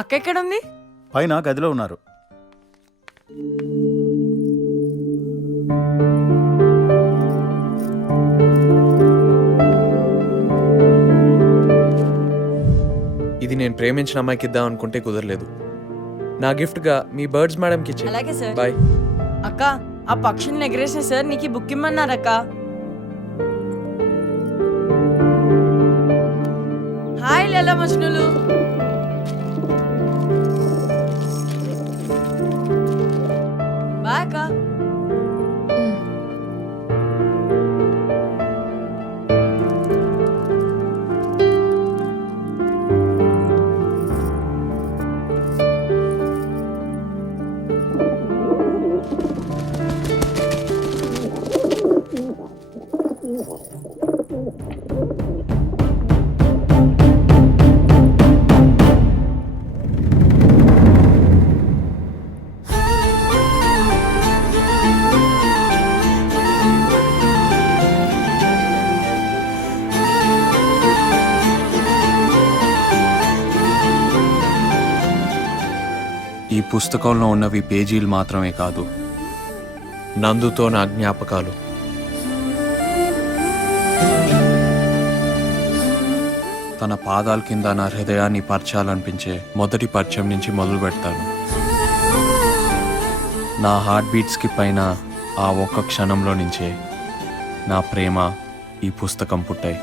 అక్క ఎక్కడుంది? పైన గదిలో ఉన్నారు. ఇది నేను ప్రేమించిన అమ్మాయికి ఇద్దాం అనుకుంటే కుదరలేదు. నా గిఫ్ట్గా మీ బర్డ్స్ మేడంకి ఇచ్చే. అలాగే సార్. బాయ్. అక్క ఆ పక్షుల్ని ఎగరేసిన సార్ నీకు ఈ బుక్ ఇమ్మన్నారక్క. హాయ్ లలా మజ్నులు. బాయ్ అక్క. ఈ పుస్తకంలో ఉన్నవి పేజీలు మాత్రమే కాదు, నందుతో నా జ్ఞాపకాలు. తన పాదాల కింద నా హృదయాన్ని పరచాలనిపించే మొదటి పరిచయం నుంచి మొదలు పెడతాను. నా హార్ట్ బీట్స్కి పైన ఆ ఒక్క క్షణంలో నుంచే నా ప్రేమ, ఈ పుస్తకం పుట్టాయి.